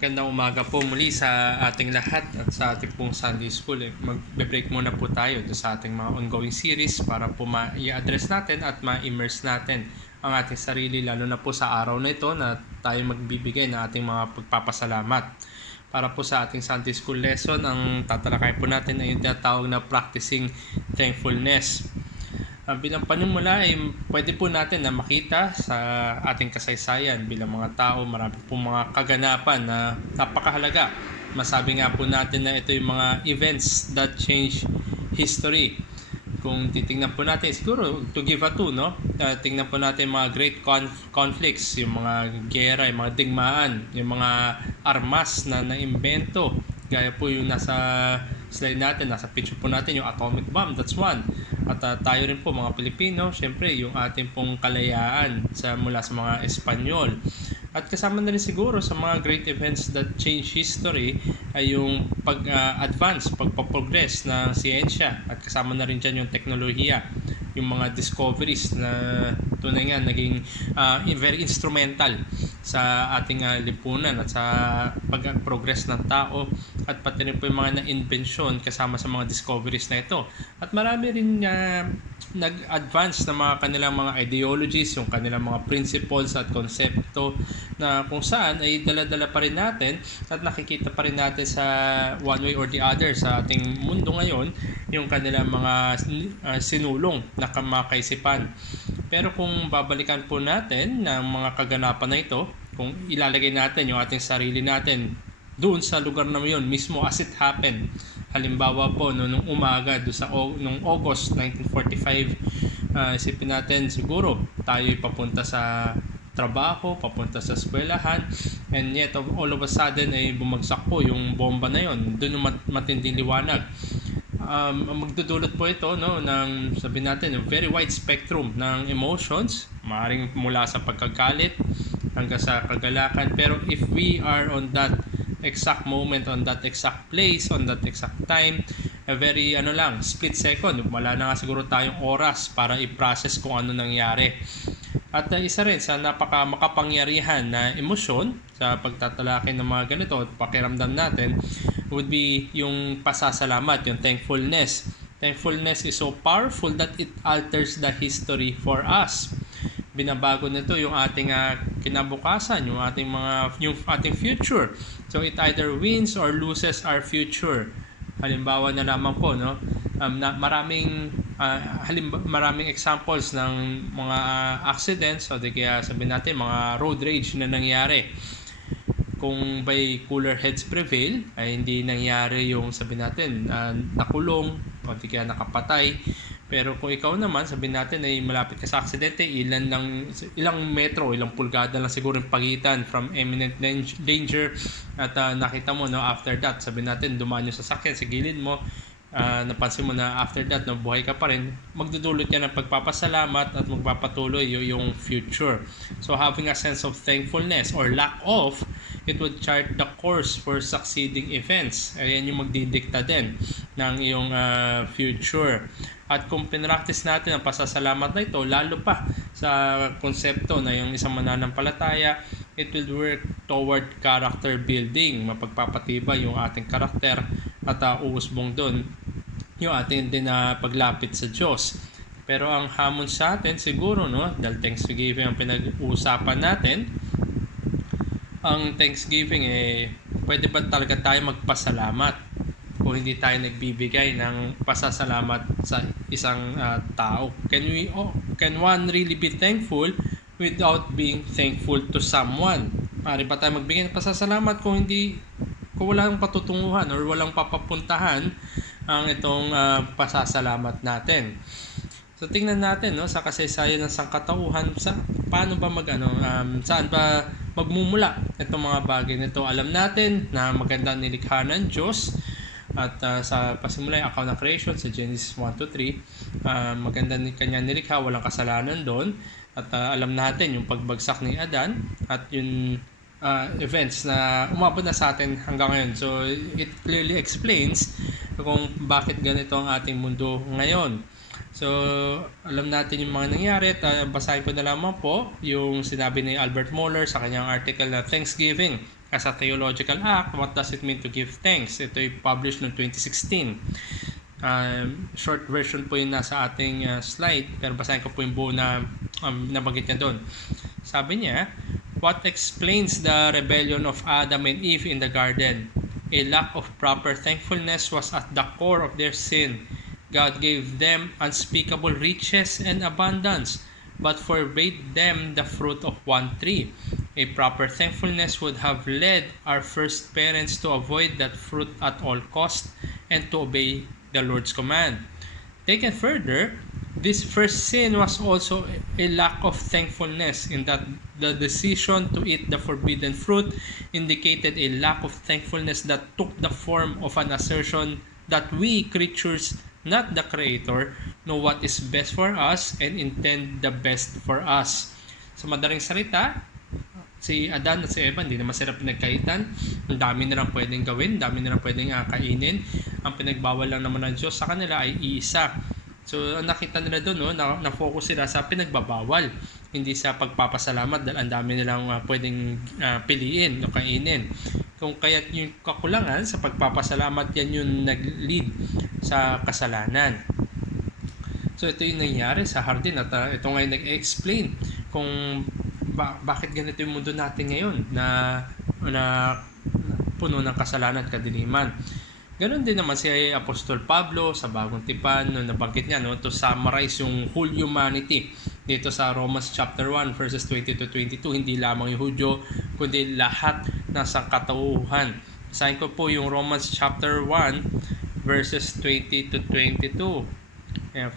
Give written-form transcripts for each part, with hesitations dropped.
Magandang umaga po muli sa ating lahat at sa ating pong Sunday School. Magbe-break muna po tayo sa ating mga ongoing series para po ma-i-address natin at ma-immerse natin ang ating sarili, lalo na po sa araw na ito na tayo magbibigay ng ating mga pagpapasalamat. Para po sa ating Sunday School lesson, ang tatalakay po natin ay yung tinatawag na practicing thankfulness. Bilang panimula ay pwede po natin na makita sa ating kasaysayan bilang mga tao, marami pong mga kaganapan na napakahalaga. Masabi nga po natin na ito yung mga events that change history. Kung titingnan po natin, siguro to give a two, no? Tingnan po natin mga great conflicts, yung mga gera, yung mga digmaan, yung mga armas na naimbento. Gaya po yung nasa slide natin, nasa picture po natin yung atomic bomb, that's one. At tayo rin po mga Pilipino, syempre yung ating pong kalayaan mula sa mga Espanyol. At kasama na rin siguro sa mga great events that change history ay yung pag-advance, pagpaprogress ng siyensya. At kasama na rin dyan yung teknolohiya, yung mga discoveries na tunay nga naging very instrumental sa ating lipunan at sa pag-progress ng tao, at pati rin po yung mga na-invention kasama sa mga discoveries na ito. At marami rin nag-advance na mga kanilang mga ideologies, yung kanilang mga principles at konsepto na kung saan ay dala-dala pa rin natin at nakikita pa rin natin sa one way or the other sa ating mundo ngayon, yung kanilang mga sinulong na kaisipan. Pero kung babalikan po natin ng mga kaganapan na ito, kung ilalagay natin yung ating sarili natin doon sa lugar na yun mismo as it happened. Halimbawa po nung umaga nung August 1945, isipin natin siguro tayo papunta sa trabaho, papunta sa eskwelahan, and yet all of a sudden ay bumagsak po yung bomba na yon. Doon yung matinding liwanag. Magdudulot po ito ng sabihin natin yung very wide spectrum ng emotions, maaaring mula sa pagkagalit hanggang sa kagalakan. Pero if we are on that exact moment, on that exact place, on that exact time, a very split second, wala na nga siguro tayong oras para i-process kung ano nangyari. At isa rin sa makapangyarihan na emosyon sa pagtatalakay ng mga ganito at pakiramdam natin would be yung pasasalamat, yung thankfulness. Thankfulness is so powerful that it alters the history for us. Binabago nito yung ating kinabukasan, yung ating future. So it either wins or loses our future. Halimbawa na lamang po, maraming examples ng mga accidents o kaya sabihin natin mga road rage na nangyari. Kung by cooler heads prevail ay hindi nangyari yung sabihin natin nakulong o kaya nakapatay. Pero kung ikaw naman, sabihin natin ay malapit ka sa aksidente, ilang metro, ilang pulgada lang siguro yung pagitan from imminent danger, at nakita mo after that, sabihin natin dumaan yung sasakyan sa gilid mo, napansin mo na after that buhay ka pa rin, magdudulot yan ng pagpapasalamat at magpapatuloy yung future. So having a sense of thankfulness or lack of, it would chart the course for succeeding events. Ayan yung magdidikta din ng iyong future. At kung pinractice natin ang pasasalamat na ito, lalo pa sa konsepto na yung isang mananampalataya, it will work toward character building. Mapagpapatibay yung ating karakter at uusbong doon yung ating din na paglapit sa Diyos. Pero ang hamon sa atin siguro, dahil Thanksgiving ang pinag-uusapan natin, ang Thanksgiving pwede ba talaga tayo magpasalamat kung hindi tayo nagbibigay ng pasasalamat sa isang tao? Can one really be thankful without being thankful to someone? Maaari ba tayo magbigay ng pasasalamat kung walang patutunguhan or walang papapuntahan ang itong pasasalamat natin? So tingnan natin sa kasaysayan ng sangkatauhan, paano ba saan ba magmumula itong mga bagay nito. Alam natin na maganda nilikha ng Diyos. At sa pasimula yung account ng creation sa Genesis 1-3, maganda kanya nilikha, walang kasalanan doon. At alam natin yung pagbagsak ni Adan at yung events na umabot na sa atin hanggang ngayon. So it clearly explains kung bakit ganito ang ating mundo ngayon. So alam natin yung mga nangyari at basahin ko na lamang po yung sinabi ni Albert Mohler sa kanyang article na Thanksgiving As a theological act, what does it mean to give thanks? Ito ay published noong 2016. Short version po yung nasa ating slide, pero basahin ko po yung buo na nabanggit niya doon. Sabi niya, what explains the rebellion of Adam and Eve in the garden? A lack of proper thankfulness was at the core of their sin. God gave them unspeakable riches and abundance, but forbade them the fruit of one tree. A proper thankfulness would have led our first parents to avoid that fruit at all cost and to obey the Lord's command. Taken further, this first sin was also a lack of thankfulness, in that the decision to eat the forbidden fruit indicated a lack of thankfulness that took the form of an assertion that we creatures, not the Creator, know what is best for us and intend the best for us. Sa madaling salita, si Adan at si Eva hindi naman sila pinagkaitan. Ang dami nilang pwedeng gawin, dami nilang pwedeng kainin. Ang pinagbawal lang naman ng Diyos sa kanila ay iisa. So nakita nila doon, na-focus sila sa pinagbabawal, hindi sa pagpapasalamat, dahil ang dami nilang pwedeng piliin o kainin. Kung kaya yung kakulangan sa pagpapasalamat, yan yung nag-lead sa kasalanan. So ito yung nangyari sa hardin, at ito ngayon nag-explain kung bakit ganito yung mundo natin ngayon na puno ng kasalanan at kadiliman. Ganon din naman si Apostol Pablo sa Bagong Tipan, nabanggit niya to summarize yung whole humanity dito sa Romans chapter 1 verses 20 to 22. Hindi lamang yung Hudyo, kundi lahat ng sangkatauhan. Basahin ko po yung Romans chapter 1 verses 20 to 22.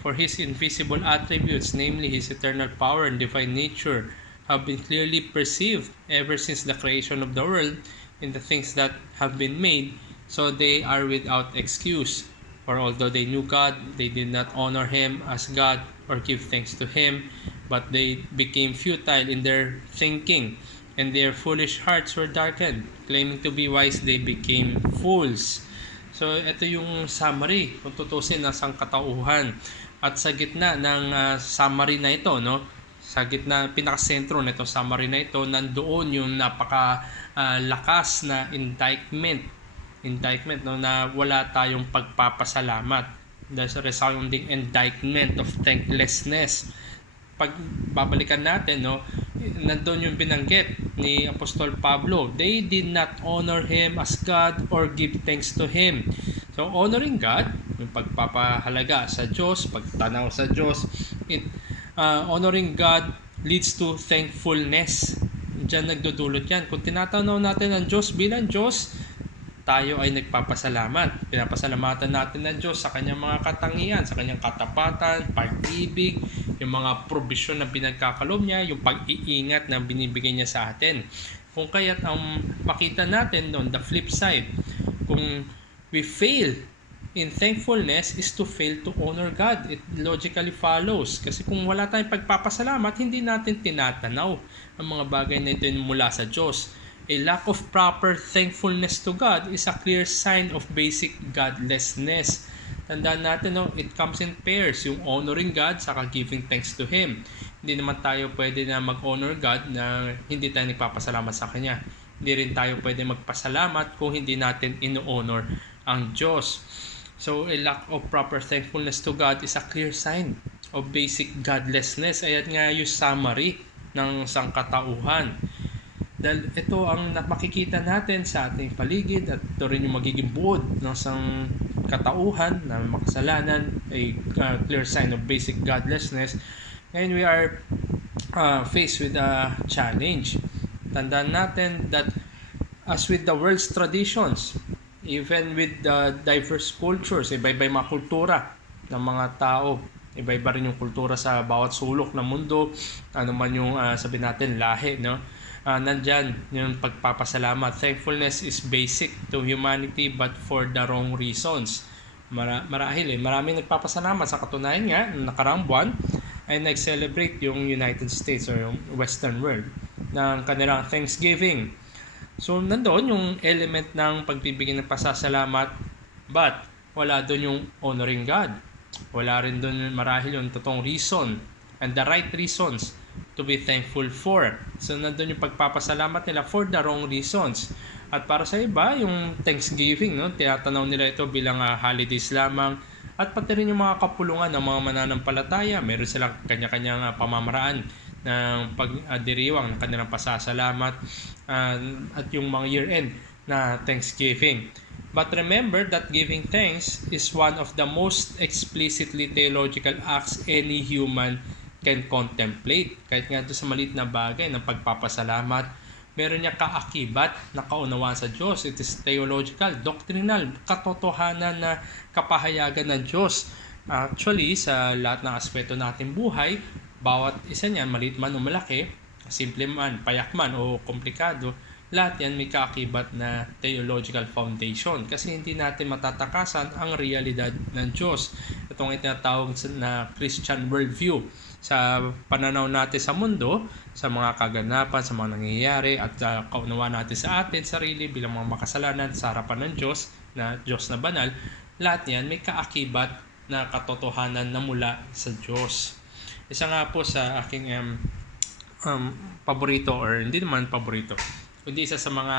For his invisible attributes, namely his eternal power and divine nature, have been clearly perceived ever since the creation of the world in the things that have been made, so they are without excuse. For although they knew God, they did not honor Him as God or give thanks to Him, but they became futile in their thinking, and their foolish hearts were darkened. Claiming to be wise, they became fools. So ito yung summary, kung tutusin, ng sangkatauhan. At sa gitna ng summary na ito, sa gitna, pinakasentro nito summary na ito, nandoon yung napaka-lakas na indictment, na wala tayong pagpapasalamat. There's a resounding indictment of thanklessness. Pag babalikan natin, nandoon yung binanggit ni Apostol Pablo. They did not honor Him as God or give thanks to Him. So honoring God, yung pagpapahalaga sa Diyos, pagtanaw sa Diyos, honoring God leads to thankfulness. Diyan nagdudulot yan. Kung tinatanaw natin ang Diyos bilang Diyos, tayo ay nagpapasalamat. Pinapasalamatan natin ng Diyos sa kanyang mga katangian, sa kanyang katapatan, pag-ibig, yung mga probisyon na pinagkakalob niya, yung pag-iingat na binibigay niya sa atin. Kung kaya't ang makita natin on the flip side, kung we fail in thankfulness is to fail to honor God. It logically follows. Kasi kung wala tayong pagpapasalamat, hindi natin tinatanaw ang mga bagay na ito mula sa Diyos. A lack of proper thankfulness to God is a clear sign of basic godlessness. Tandaan natin, it comes in pairs, yung honoring God saka giving thanks to Him. Hindi naman tayo pwede na mag-honor God na hindi tayo nagpapasalamat sa Kanya. Hindi rin tayo pwede magpasalamat kung hindi natin ino-honor ang Diyos. So, a lack of proper thankfulness to God is a clear sign of basic godlessness. Ayan nga yung summary ng sangkatauhan. Dahil ito ang makikita natin sa ating paligid, at ito rin yung magiging buod ng sangkatauhan na makasalanan, a clear sign of basic godlessness. And we are faced with a challenge. Tandaan natin that as with the world's traditions, even with the diverse cultures, iba-iba yung mga kultura ng mga tao, iba-iba rin yung kultura sa bawat sulok ng mundo, ano man yung sabihin natin lahi, nandyan yung pagpapasalamat. Thankfulness is basic to humanity, but for the wrong reasons. Maraming nagpapasalamat. Sa katunayan nga, nakaraang buwan ay nag-celebrate yung United States or yung Western world ng kanilang Thanksgiving. So nandoon yung element ng pagbibigay ng pasasalamat, but wala doon yung honoring God. Wala rin doon marahil yung totoong reason and the right reasons to be thankful for. So nandun yung pagpapasalamat nila for the wrong reasons. At para sa iba, yung Thanksgiving, no, tinatanaw nila ito bilang holidays lamang. At pati rin yung mga kapulungan ng mga mananampalataya, meron silang kanya-kanyang pamamaraan ng pagdiriwang ng kanilang pasasalamat at yung mga year-end na Thanksgiving. But remember that giving thanks is one of the most explicitly theological acts any human can contemplate. Kahit nga doon sa maliit na bagay ng pagpapasalamat, meron niya kaakibat na kaunawaan sa Diyos. It is theological, doctrinal, katotohanan na kapahayagan ng Diyos. Actually, sa lahat ng aspeto nating buhay, bawat isa niyan, maliit man o malaki, simple man, payak man o komplikado, lahat yan may kaakibat na theological foundation kasi hindi natin matatakasan ang realidad ng Diyos. Itong itinatawag na Christian worldview sa pananaw natin sa mundo, sa mga kaganapan, sa mga nangyayari at kaunawaan natin sa atin, sarili bilang mga makasalanan sa harapan ng Diyos na banal, lahat yan may kaakibat na katotohanan na mula sa Diyos. Isa nga po sa aking paborito or hindi naman paborito, kundi isa sa mga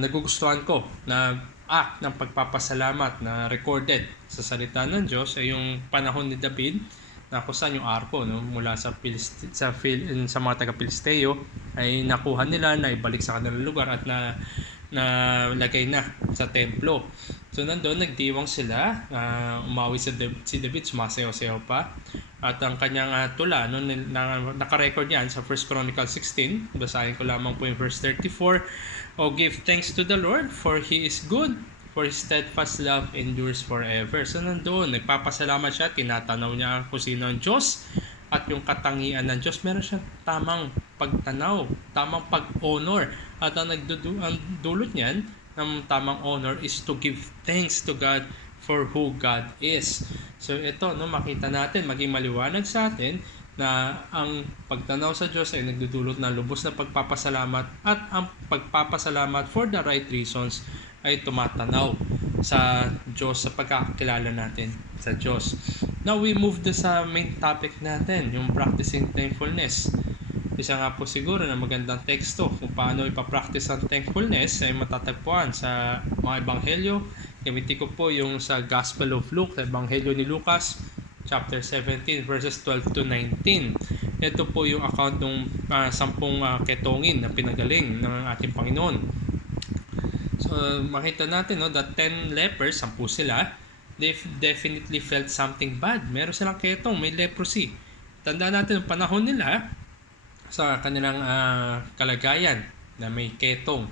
nagugustuhan ko na act ng pagpapasalamat na recorded sa salita ng Diyos ay yung panahon ni David na kung saan yung arko mula sa mga taga-Pilisteo ay nakuha nila na ibalik sa kanilang lugar at lagay na sa templo. So nandoon nagdiwang sila, umawi si David, sumasayaw-sayaw pa. At ang kanyang tula, naka-record yan sa 1 Chronicles 16. Basahin ko lamang po yung verse 34. "O give thanks to the Lord, for He is good, for His steadfast love endures forever." So nandoon, nagpapasalamat siya, tinatanaw niya kung sino ang Diyos at yung katangian ng Diyos. Meron siyang tamang pagtanaw, tamang pag-honor. At ang dulot niyan, ng tamang honor is to give thanks to God for who God is. So ito, makita natin, maging maliwanag sa atin na ang pagtanaw sa Diyos ay nagdudulot ng lubos na pagpapasalamat at ang pagpapasalamat for the right reasons ay tumatanaw sa Diyos, sa pagkakakilala natin sa Diyos. Now we move sa main topic natin, yung practicing thankfulness. Isa nga po siguro na magandang teksto kung paano ipapractice ang thankfulness ay matatagpuan sa mga ebanghelyo. Gamitin ko po yung sa Gospel of Luke, sa ebanghelyo ni Lucas, chapter 17, verses 12 to 19. Ito po yung account ng 10 ketongin na pinagaling ng ating Panginoon. So makita natin that 10 lepers, 10 sila, they definitely felt something bad. Meron silang ketong, may leprosy. Tandaan natin ang panahon nila sa kanilang kalagayan na may ketong.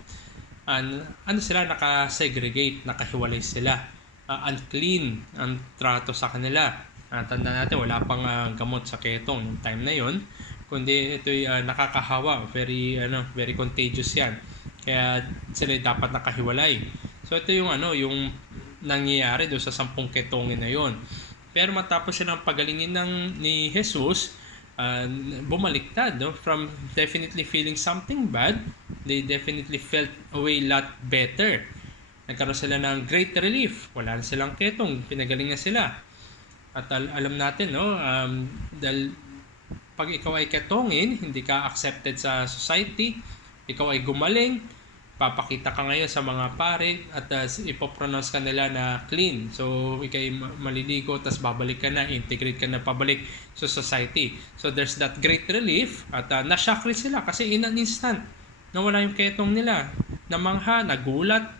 Sila, naka-segregate, nakahiwalay sila. Unclean ang trato sa kanila. Tandaan natin, wala pang gamot sa ketong noong time na yon, kundi ito'y nakakahawa, very contagious yan. Kaya sila dapat nakahiwalay. So ito yung nangyayari doon sa 10 ketongin na yon. Pero matapos silang pagalingin ni Jesus, bumaliktad, from definitely feeling something bad, they definitely felt a lot better. Nagkaroon sila ng great relief. Wala na silang ketong, pinagaling na sila. At alam natin, dahil pag ikaw ay ketongin, hindi ka accepted sa society, ikaw ay gumaling, papakita ka ngayon sa mga pare at ipopronounce ka nila na clean. So, ikay maliligo, tas babalik ka na, integrate ka na pabalik sa society. So, there's that great relief at na-shock rin sila kasi in an instant, nawala yung ketong nila. Namangha, nagulat,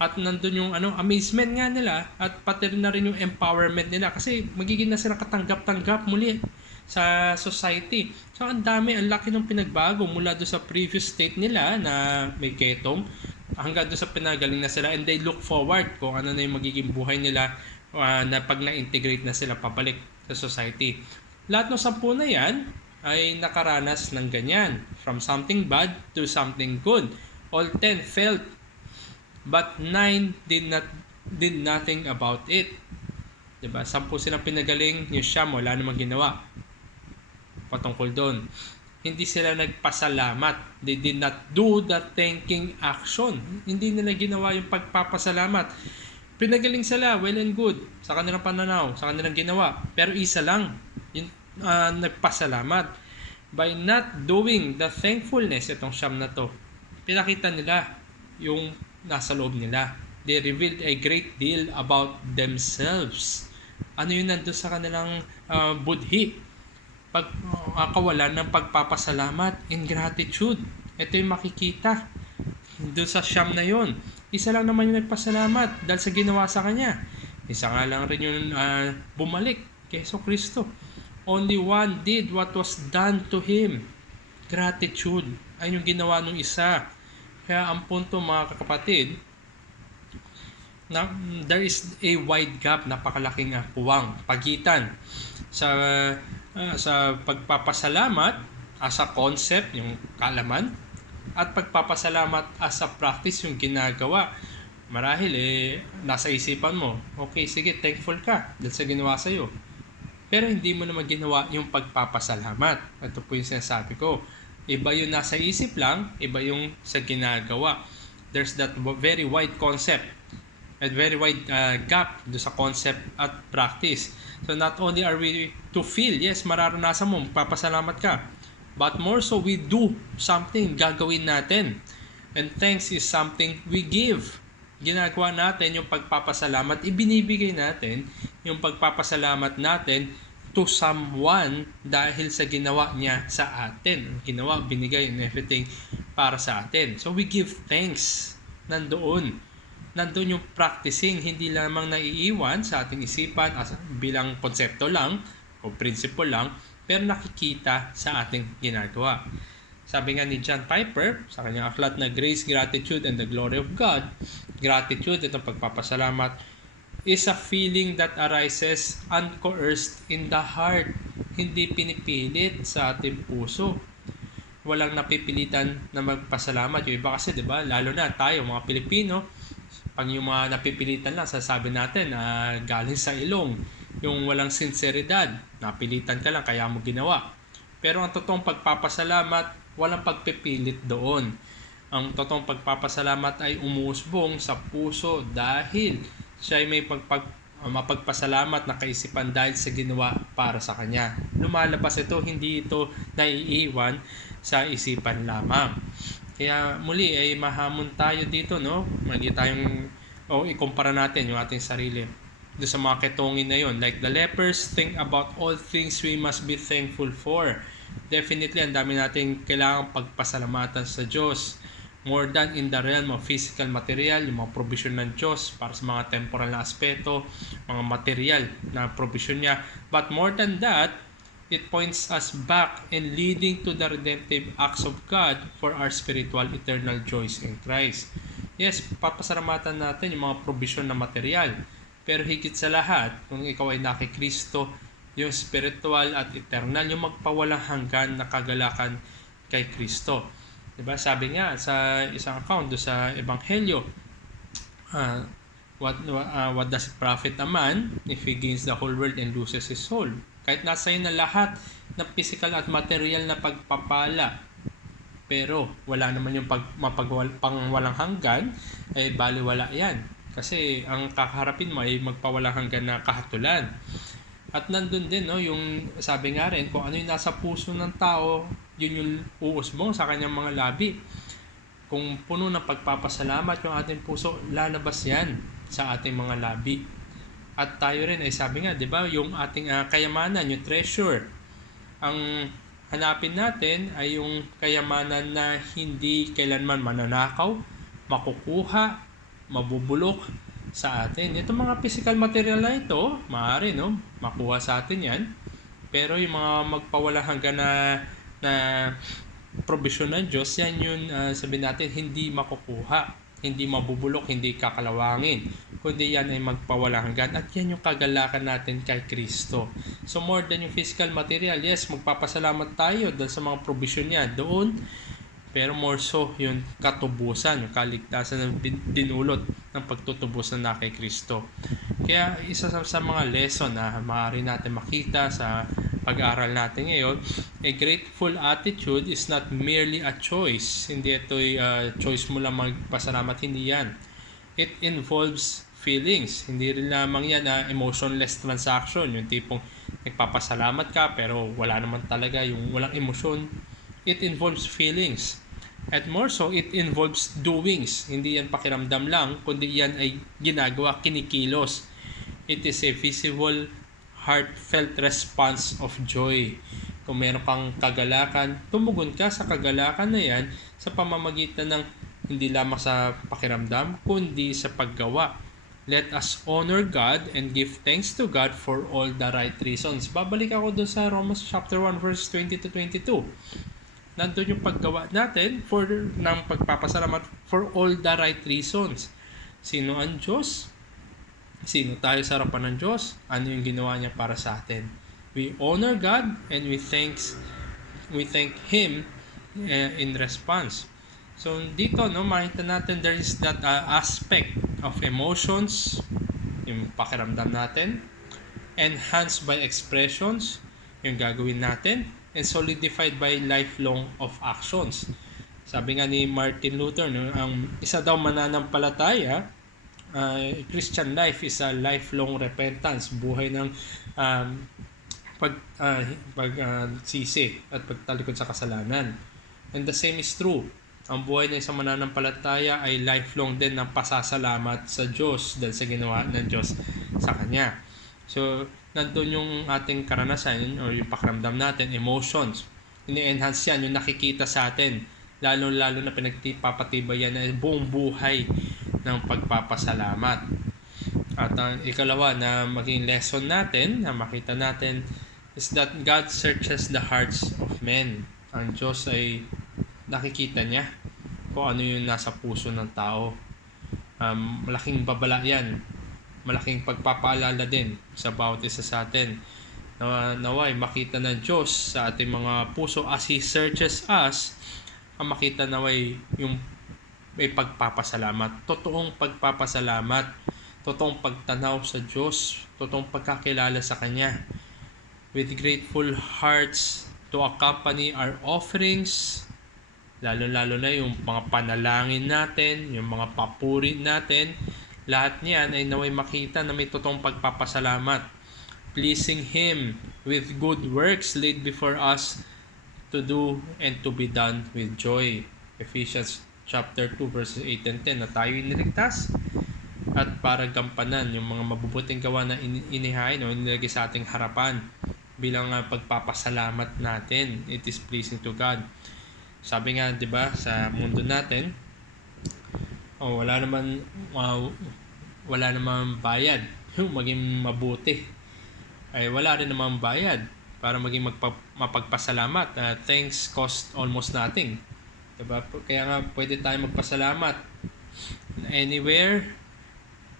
at nandun yung amazement nga nila at pati na rin yung empowerment nila kasi magiging na sila katanggap-tanggap muli sa society. So ang laki ng pinagbago mula doon sa previous state nila na may ketong hanggang doon sa pinagaling na sila, and they look forward kung ano na yung magiging buhay nila na pag na-integrate na sila pabalik sa society. Lahat ng 10 na yan ay nakaranas ng ganyan, from something bad to something good. All 10 felt, but 9 did nothing about it. Diba? 10 silang pinagaling, yung siyam wala namang ginawa patungkol doon. Hindi sila nagpasalamat. They did not do the thanking action. Hindi nila ginawa yung pagpapasalamat. Pinagaling sila, well and good, sa kanilang pananaw, sa kanilang ginawa. Pero isa lang, yung nagpasalamat. By not doing the thankfulness, itong siyam na to, pinakita nila yung nasa loob nila. They revealed a great deal about themselves. Ano yun nandun sa kanilang budhi? Kawalan ng pagpapasalamat, ingratitude. Ito yung makikita doon sa siyam na yun. Isa lang naman yung nagpasalamat dahil sa ginawa sa kanya. Isa nga lang rin yung bumalik kay Kristo. Only one did what was done to him. Gratitude ay yung ginawa ng isa. Kaya ang punto, mga kapatid, na there is a wide gap, napakalaking puwang, pagitan sa pagpapasalamat as a concept, yung kaalaman, at pagpapasalamat as a practice, yung ginagawa. Marahil nasa isipan mo, okay, sige, thankful ka dahil sa ginawa sa'yo. Pero hindi mo naman ginawa yung pagpapasalamat. Ito po yung sinasabi ko. Iba yung nasa isip lang, iba yung sa ginagawa. There's that very wide concept and very wide gap do sa concept at practice. So not only are we to feel, yes, mararanasan mo, papasalamat ka, but more so we do something, gagawin natin. And thanks is something we give. Ginagawa natin yung pagpapasalamat, ibinibigay natin yung pagpapasalamat natin to someone dahil sa ginawa niya sa atin. Ginawa, binigay, and everything para sa atin. So we give thanks. Nandoon yung practicing, hindi lamang naiiwan sa ating isipan as bilang konsepto lang o principle lang, pero nakikita sa ating ginagawa. Sabi nga ni John Piper sa kanyang aklat na Grace, Gratitude, and the Glory of God, gratitude, itong pagpapasalamat, is a feeling that arises uncoerced in the heart. Hindi pinipilit sa ating puso. Walang napipilitan na magpasalamat. Yung iba kasi, di ba, lalo na tayo, mga Pilipino, pag yung mga napipilitan lang, sasabi natin na galing sa ilong, yung walang sinseridad, napilitan ka lang, kaya mo ginawa. Pero ang totoong pagpapasalamat, walang pagpipilit doon. Ang totoong pagpapasalamat ay umuusbong sa puso dahil siya ay may mapagpasalamat na kaisipan dahil sa ginawa para sa kanya. Lumalabas ito, hindi ito naiiwan sa isipan lamang. Kaya muli ay mahamon tayo dito, no? Mali tayong ikumpara natin yung ating sarili doon sa mga ketongin na yon. Like the lepers, think about all things we must be thankful for. Definitely, ang dami nating kailangang pagpasalamatan sa Diyos. More than in the realm of physical material, yung mga provision ng Diyos para sa mga temporal na aspeto, mga material na provision niya. But more than that, it points us back and leading to the redemptive acts of God for our spiritual eternal joys in Christ. Yes, papasalamatan natin yung mga provision na material. Pero higit sa lahat, kung ikaw ay naki Kristo, yung spiritual at eternal, yung magpawalang hanggan na kagalakan kay Kristo. Diba? Sabi nga sa isang account do sa Ebanghelyo, what does it profit a man if he gains the whole world and loses his soul? Kahit nasa iyo na lahat ng physical at material na pagpapala, pero wala naman yung pangwalang hanggan, ay baliwala yan. Kasi ang kakaharapin mo ay magpawalang hanggan na kahatulan. At nandun din, no, yung sabi nga rin, kung ano yung nasa puso ng tao, yun yung uusbong sa kanyang mga labi. Kung puno ng pagpapasalamat yung ating puso, lalabas yan sa ating mga labi. At tayo rin ay sabi nga, di ba, yung ating kayamanan, yung treasure, ang hanapin natin ay yung kayamanan na hindi kailanman mananakaw, makukuha, mabubulok sa atin. Itong mga physical material na ito, maaari, no, makuha sa atin yan. Pero yung mga magpawalang hanggan na provision ng Diyos, yan yun, sabihin natin, hindi makukuha, hindi mabubulok, hindi kakalawangin, kundi yan ay magpawalang hanggan. At yan yung kagalakan natin kay Kristo. So more than yung physical material, yes, magpapasalamat tayo dahil sa mga provision niya doon. Pero more so, yung katubusan, yung kaligtasan na dinulot ng pagtutubusan na kay Kristo. Kaya isa sa mga lesson na maaari natin makita sa pag-aaral natin ngayon, a grateful attitude is not merely a choice. Hindi ito'y choice mo lang magpasalamat, hindi yan. It involves feelings. Hindi rin lamang yan emotionless transaction, yung tipong nagpapasalamat ka pero wala naman talaga, yung walang emosyon. It involves feelings. At more so, it involves doings. Hindi yan pakiramdam lang, kundi yan ay ginagawa, kinikilos. It is a visible, heartfelt response of joy. Kung meron kang kagalakan, tumugon ka sa kagalakan na yan sa pamamagitan ng hindi lamang sa pakiramdam, kundi sa paggawa. Let us honor God and give thanks to God for all the right reasons. Babalik ako doon sa Romans chapter 1 verse 20 to 22. Nandun yung paggawa natin ng pagpapasalamat for all the right reasons. Sino ang Diyos? Sino tayo sa harapan ng Diyos? Ano yung ginawa niya para sa atin? We honor God and we thank Him in response. So dito makita natin there is that aspect of emotions, yung pakiramdam natin, enhanced by expressions, yung gagawin natin, and solidified by lifelong of actions. Sabi nga ni Martin Luther, ang isa daw mananampalataya, Christian life is a lifelong repentance, buhay ng pagsisi at pagtalikod sa kasalanan. And the same is true. Ang buhay ng isang mananampalataya ay lifelong din ng pasasalamat sa Diyos dahil sa ginawa ng Diyos sa Kanya. So, nandun yung ating karanasan o yung pakiramdam natin, emotions. Ini-enhance yan, yung nakikita sa atin. Lalo-lalo na pinagpapatibay yan na buong buhay ng pagpapasalamat. At ang ikalawa na maging lesson natin, na makita natin, is that God searches the hearts of men. Ang Diyos ay nakikita niya kung ano yung nasa puso ng tao. Malaking babala yan. Malaking pagpapaalala din sa bawat isa sa atin. Naway makita ng Diyos sa ating mga puso as He searches us, ang makita naway yung may pagpapasalamat. Totoong pagpapasalamat. Totoong pagtanaw sa Diyos. Totoong pagkakilala sa Kanya. With grateful hearts to accompany our offerings, lalo-lalo na yung mga panalangin natin, yung mga papuri natin, lahat niyan ay naway makita na may totoong pagpapasalamat. Pleasing Him with good works laid before us to do and to be done with joy. Ephesians chapter 2 verses 8 and 10 na tayo iniligtas at para gampanan yung mga mabubuting gawa na inihain o inilagay sa ating harapan bilang pagpapasalamat natin. It is pleasing to God. Sabi nga, 'di ba, sa mundo natin, wala naman bayad yung maging mabuti. Ay wala rin naman bayad para maging mapagpasalamat. Thanks cost almost nothing. 'Di ba? Kaya nga pwede tayong magpasalamat anywhere,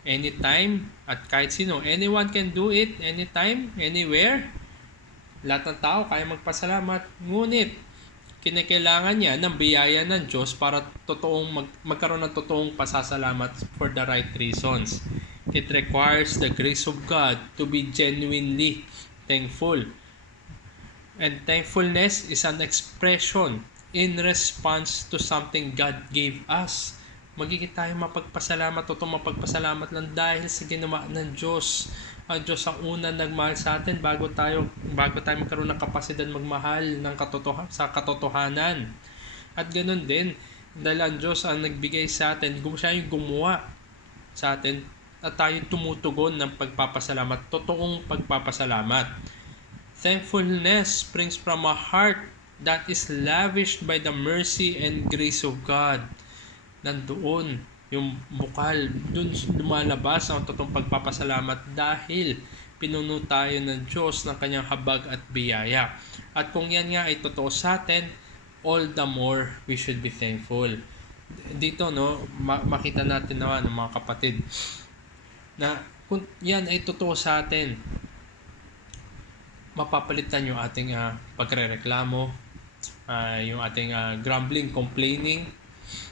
anytime, at kahit sino. Anyone can do it anytime, anywhere. Lahat ng tao kaya magpasalamat. Ngunit kinakailangan niya ng biyaya ng Diyos para magkaroon ng totoong pasasalamat for the right reasons. It requires the grace of God to be genuinely thankful. And thankfulness is an expression in response to something God gave us. Magiging tayo mapagpasalamat, totoong mapagpasalamat lang dahil sa ginawa ng Diyos. Ang Diyos ang unang nagmahal sa atin bago tayo magkaroon ng kapasidad magmahal sa katotohanan. At ganoon din, dahil ang Diyos ang nagbigay sa atin, siya yung gumawa sa atin at tayo tumutugon ng pagpapasalamat, totoong pagpapasalamat. Thankfulness springs from a heart that is lavished by the mercy and grace of God. Nandoon yung bukal, dun lumalabas ang totoong pagpapasalamat dahil pinuno tayo ng Diyos ng kanyang habag at biyaya. At kung yan nga ay totoo sa atin, all the more we should be thankful. Dito makita natin naman ng mga kapatid na kung yan ay totoo sa atin, mapapalitan yung ating pagrereklamo, yung ating grumbling, complaining.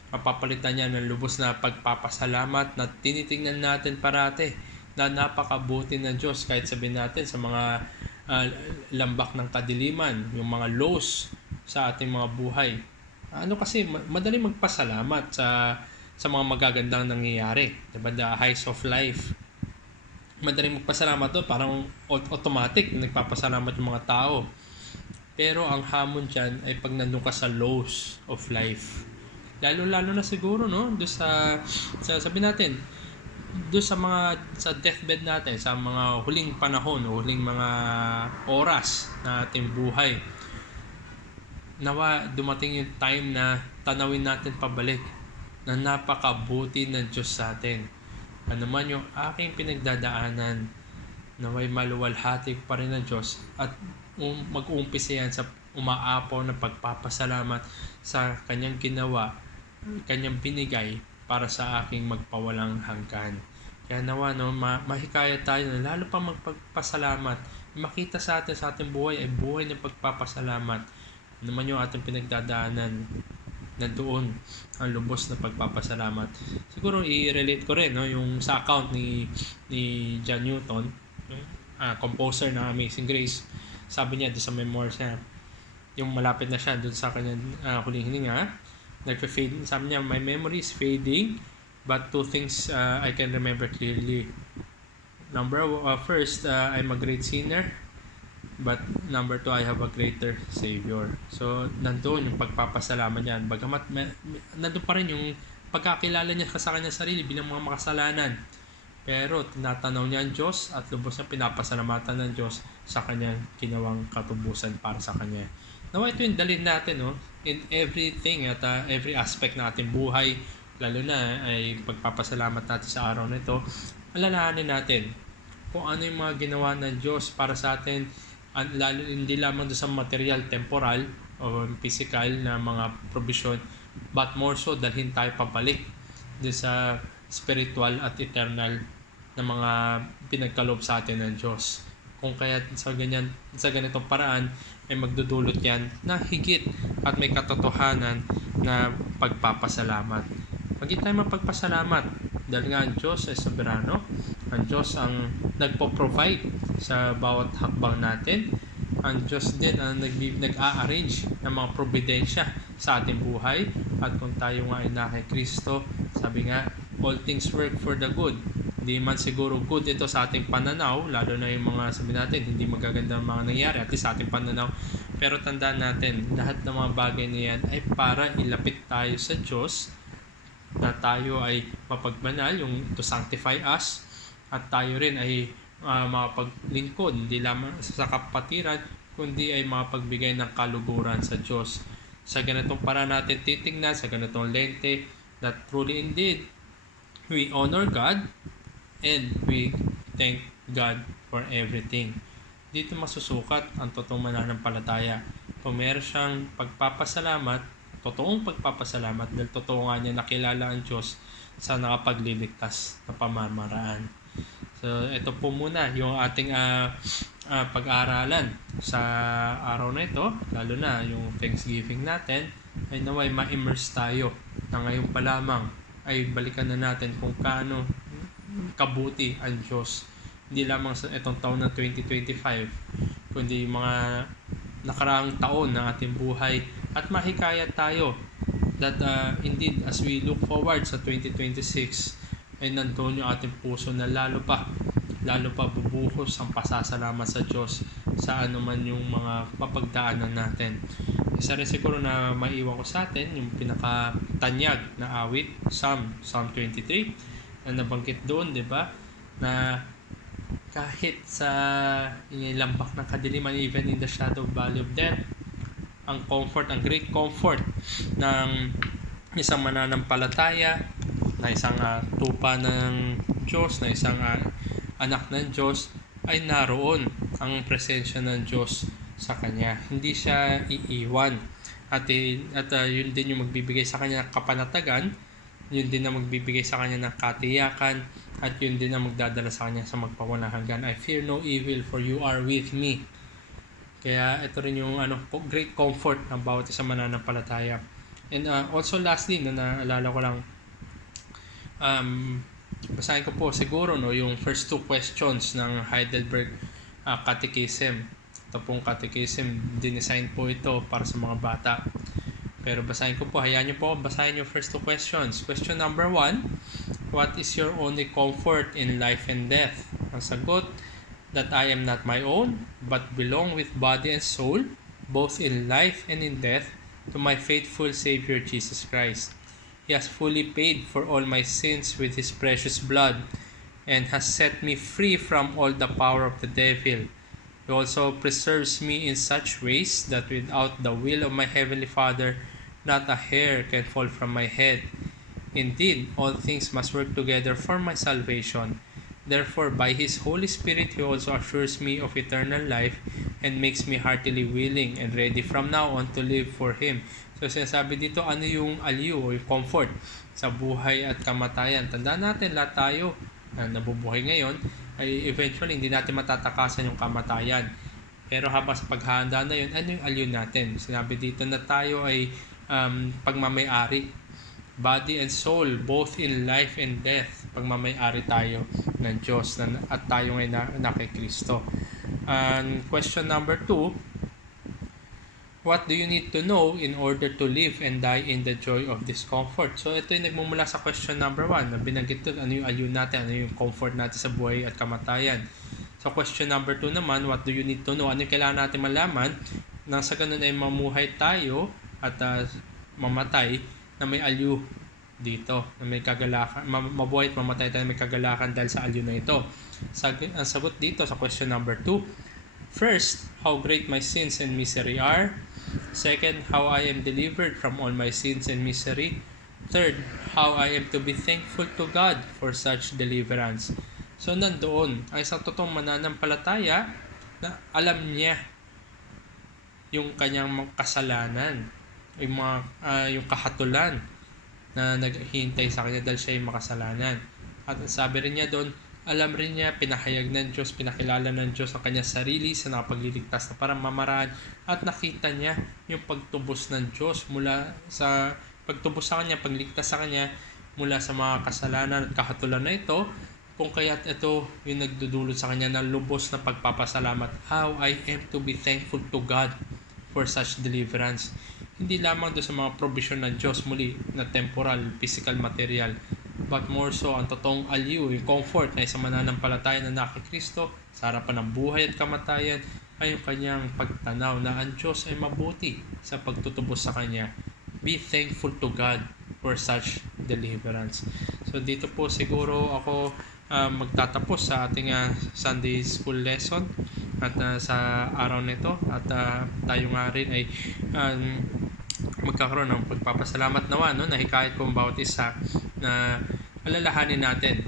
Mapapalitan niya ng lubos na pagpapasalamat na tinitingnan natin parate na napakabuti ng Diyos kahit sabihin natin sa mga lambak ng kadiliman, yung mga lows sa ating mga buhay. Kasi madali magpasalamat sa mga magagandang nangyayari, diba? The highs of life. madaling magpasalamat doon, parang automatic nagpapasalamat yung mga tao. Pero ang hamon dyan ay pag nandun ka sa lows of life. Lalo na siguro, no? Doon sabi natin, doon sa deathbed natin, sa mga huling panahon o huling mga oras na ating buhay. Nawa dumating yung time na tanawin natin pabalik na napakabuti ng Diyos sa atin. Ano man yung aking pinagdadaanan, naway maluwalhati pa rin ng Diyos at mag-uumpisa yan sa umaapaw na pagpapasalamat sa kanyang ginawa, kanyang binigay para sa aking magpawalang hanggan. Kaya nawa, no, mahikayat tayo na lalo pa magpagpasalamat. Makita sa ating buhay ay buhay ng pagpapasalamat. Ano man yung ating pinagdadaanan, nandoon ang lubos na pagpapasalamat. Siguro i-relate ko rin, no, yung sa account ni John Newton, composer ng Amazing Grace. Sabi niya doon sa memoirs niya, yung malapit na siya doon sa kanyang huling hininga, nagfe-fade. Sabi niya, my memory is fading, but two things I can remember clearly. First, I'm a great sinner, but number 2, I have a greater Savior. So, nandun yung pagpapasalamat niya. Bagamat nandun pa rin yung pagkakilala niya sa kanyang sarili bilang mga makasalanan. Pero tinatanaw niya ang Diyos at lubos na pinapasalamatan ng Diyos sa kanyang ginawang katubusan para sa kanya. Nawa ito yung dalhin natin, no? In everything at every aspect ng ating buhay, lalo na ay pagpapasalamat natin sa araw na ito, alalahanin natin kung ano yung mga ginawa ng Diyos para sa atin, lalo hindi lamang doon sa material, temporal o physical na mga provision, but more so dalhin tayo pabalik doon sa spiritual at eternal na mga pinagkaloob sa atin ng Diyos. Kung kaya sa ganitong paraan ay magdudulot yan na higit at may katotohanan na pagpapasalamat. Maging tayo mapagpasalamat dahil nga ang Diyos ay soberano. Ang Diyos ang nagpo-provide sa bawat hakbang natin. Ang Diyos din ang nag-a-arrange ng mga probidensya sa ating buhay. At kung tayo nga ay na kay Kristo, sabi nga, all things work for the good. Hindi man siguro good ito sa ating pananaw, lalo na yung mga sabi natin, hindi magaganda mga nangyari, at least sa ating pananaw. Pero tandaan natin, lahat ng mga bagay na yan ay para ilapit tayo sa Diyos, na tayo ay mapagbanal, yung to sanctify us, at tayo rin ay makapaglingkod, hindi lamang sa kapatiran, kundi ay makapagbigay ng kaluguran sa Diyos. Sa ganitong paraan natin titingnan, sa ganitong lente, that truly indeed, we honor God and we thank God for everything. Dito masusukat ang totoong mananampalataya. Kung meron siyang pagpapasalamat, totoong pagpapasalamat, dahil totoo nga niya nakilala ang Diyos sa nakapagliligtas na pamamaraan. So, ito po muna yung ating pag-aaralan sa araw na ito, lalo na yung Thanksgiving natin, ay naway ma-immerse tayo na ngayon pa lamang ay balikan na natin kung kaano kabuti ang Diyos. Hindi lamang sa itong taon ng 2025, kundi mga nakaraang taon ng ating buhay, at mahikayat tayo that indeed as we look forward sa 2026 ay nandoon yung ating puso na lalo pa bubuhos ang pasasalamat sa Diyos sa anuman yung mga mapagdaanan natin. Isa rin siguro na maiwan ko sa atin yung pinakatanyag na awit, Psalm 23, na nabanggit doon, di ba? Na kahit sa lambak ng kadiliman, even in the shadow of valley of death, ang great comfort ng isang mananampalataya, na isang tupa ng Diyos, na isang anak ng Diyos, ay naroon ang presensya ng Diyos sa kanya. Hindi siya iiwan. At yun din yung magbibigay sa kanya ng kapanatagan, yun din na magbibigay sa kanya ng katiyakan, at yun din na magdadala sa kanya sa magpawalang hanggan. I fear no evil, for you are with me. Kaya ito rin yung great comfort ng bawat isang mananampalataya. And also lastly, na naalala ko lang, basahin ko po siguro yung first two questions ng Heidelberg Catechism. Ito pong Catechism, dinesign po ito para sa mga bata. Pero basahin ko po, hayaan nyo po basahin yung first two questions. Question number 1, what is your only comfort in life and death? Ang sagot, that I am not my own, but belong with body and soul, both in life and in death, to my faithful Savior Jesus Christ. He has fully paid for all my sins with His precious blood, and has set me free from all the power of the devil. He also preserves me in such ways that without the will of my Heavenly Father, not a hair can fall from my head. Indeed, all things must work together for my salvation. Therefore, by His Holy Spirit, He also assures me of eternal life and makes me heartily willing and ready from now on to live for Him. So, sinasabi dito, ano yung aliw o yung comfort sa buhay at kamatayan? Tandaan natin, lahat tayo na nabubuhay ngayon, ay eventually hindi natin matatakasan yung kamatayan. Pero habang sa paghahanda na yun, ano yung aliw natin? Sinabi dito na tayo ay pagmamayari. Body and soul, both in life and death, pagmamayari tayo ng Diyos at tayo ngayon na kay Kristo. Question number 2, what do you need to know in order to live and die in the joy of this comfort? So ito yung nagmumula sa question number 1 na binanggit doon, ano yung aliw natin, ano yung comfort natin sa buhay at kamatayan. So question number 2 naman, what do you need to know? Ano yung kailangan natin malaman nang sa ganun ay mamuhay tayo at mamatay na may aliw dito, na may kagalakan, mabuhay at mamatay tayo na may kagalakan dahil sa aliw na ito. Ang sagot dito sa question number 2, first, how great my sins and misery are. Second, how I am delivered from all my sins and misery. Third, how I am to be thankful to God for such deliverance. So nandoon ay isang totoong mananampalataya na alam niya yung kanyang kasalanan, yung kahatulan na naghihintay sa kanya dahil siya ay makasalanan. At sabi rin niya doon, alam rin niya, pinahayag ng Diyos, pinakilala ng Diyos ang kanyang sarili sa nakapagliligtas na parang mamaraan, at nakita niya yung pagtubos ng Diyos mula sa pagtubos sa kanya, pagligtas sa kanya mula sa mga kasalanan at kahatulan na ito, kung kaya't ito yung nagdudulot sa kanya ng lubos na pagpapasalamat. How I am to be thankful to God for such deliverance. Hindi lamang doon sa mga provision ng Diyos muli na temporal, physical, material, but more so ang totoong aliw, yung comfort na isang mananampalataya na naki Kristo sa harapan ng buhay at kamatayan ay yung kanyang pagtanaw na ang Diyos ay mabuti sa pagtutubos sa kanya. Be thankful to God for such deliverance. So dito po siguro ako magtatapos sa ating Sunday School lesson at sa araw nito at tayo nga rin ay magkakaroon ng pagpapasalamat nawa, no? Nahikayat ko ang bawat isa na alalahanin natin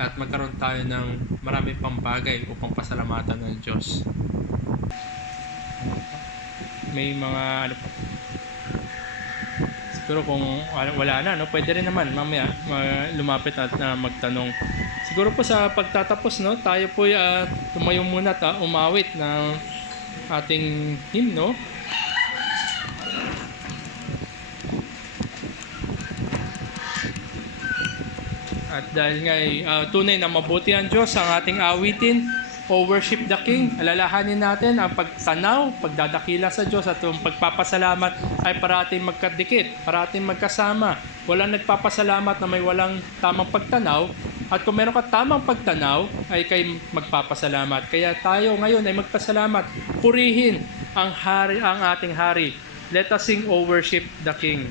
at magkaroon tayo ng marami pang bagay upang pasalamatan ng Diyos. May mga siguro kung wala na, no, pwede rin naman mamaya lumapit at magtanong. Siguro po sa pagtatapos, no, tayo po tumayo muna at umawit ng ating hymno. At dahil nga tunay na mabuti ang Diyos ang ating awitin, O Worship the King, alalahanin natin ang pagtanaw, pagdadakila sa Diyos at yung pagpapasalamat ay parating magkadikit, parating magkasama. Walang nagpapasalamat na may walang tamang pagtanaw, at kung meron ka tamang pagtanaw ay kay magpapasalamat. Kaya tayo ngayon ay magpasalamat, purihin ang hari, ang ating hari. Let us sing O Worship the King.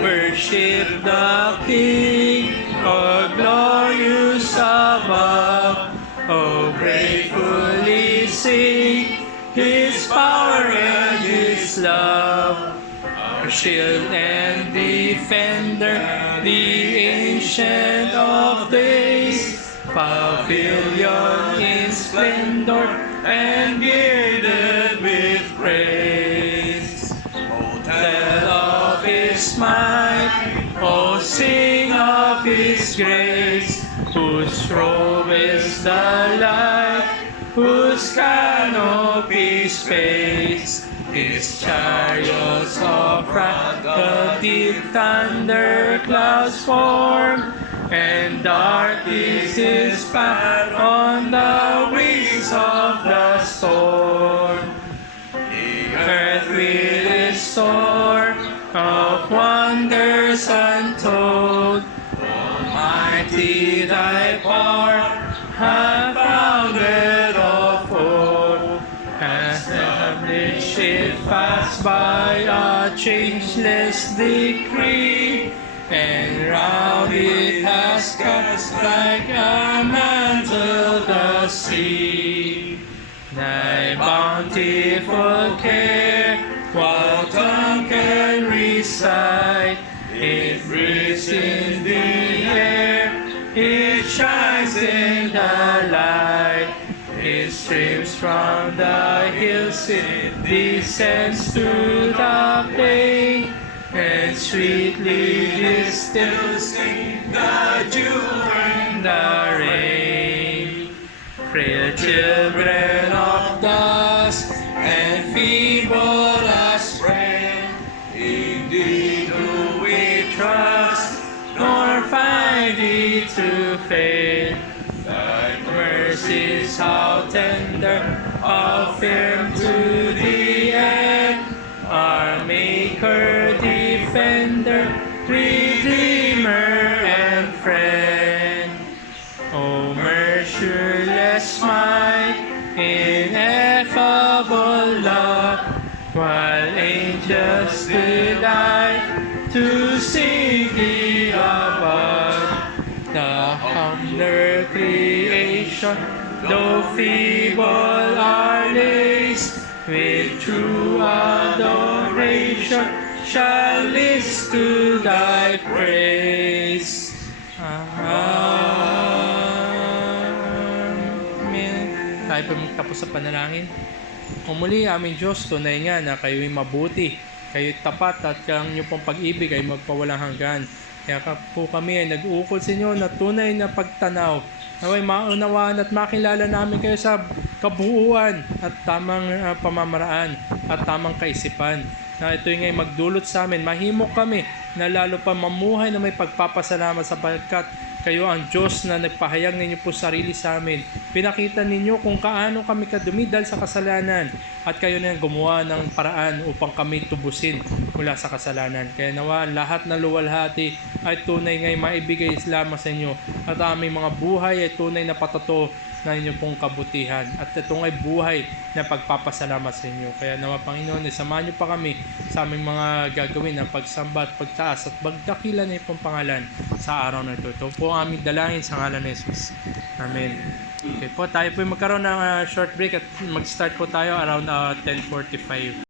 Worship the King, O glorious above. O gratefully sing His power and His love. Our shield and defender, the Ancient of Days, pavilion in splendor and girded with praise. O tell of His might, O sing of His grace, whose robe is the light, whose canopy space, His chariots of wrath, the deep thunder clouds form, and dark is His path on the wings of the storm. The earth will wonders untold. Almighty, thy power hath founded all fold, has established it fast by a changeless decree, and round it has cast like a mantle the sea. Thy bountiful care, what tongue can recite? It breathes in the air, it shines in the light. It streams from the hills, it descends to the plain, and sweetly distills the dew and the rain. Frail children of dust and feeble as frail, indeed do we trust, nor find thee to fail. Thy mercies how tender, how firm to the end, our Maker, Defender, Redeemer, and Friend. O merciless might, ineffable love, while angels delight to sing thee above. The humbler creation, though feeble, are laced with true adoration, shall list to thy praise. Amen. Tayo pa magtapos sa panalangin. Kung muli, aming Diyos, tunay nga na kayo'y mabuti, kayo'y tapat, at ang inyong pong pag-ibig ay magpawalang hanggan. Kaya po kami ay nag-uukol sa inyo na tunay na pagtanaw, naway maunawaan at makilala namin kayo sa kabuuan at tamang pamamaraan at tamang kaisipan. Na ito ngay magdulot sa amin, mahimok kami na lalo pa mamuhay na may pagpapasalamat sapagkat kayo ang Diyos na nagpahayag ninyo po sarili sa amin. Pinakita ninyo kung kaano kami kadumi dahil sa kasalanan at kayo na gumawa ng paraan upang kami tubusin mula sa kasalanan. Kaya nawa lahat na luwalhati ay tunay ngay maibigay lamang sa inyo at aming mga buhay ay tunay na patato na inyong pong kabutihan at itong ay buhay na pagpapasalamat sa inyo. Kaya nawa Panginoon, isamahan niyo pa kami sa aming mga gagawin ng pagsamba at pagtaas at pagdakilan na pong pangalan sa araw na ito. Ito po ang aming dalangin sa ngalan ni Jesus. Amen. Okay po, tayo po magkaroon ng short break at mag-start po tayo around 10:45.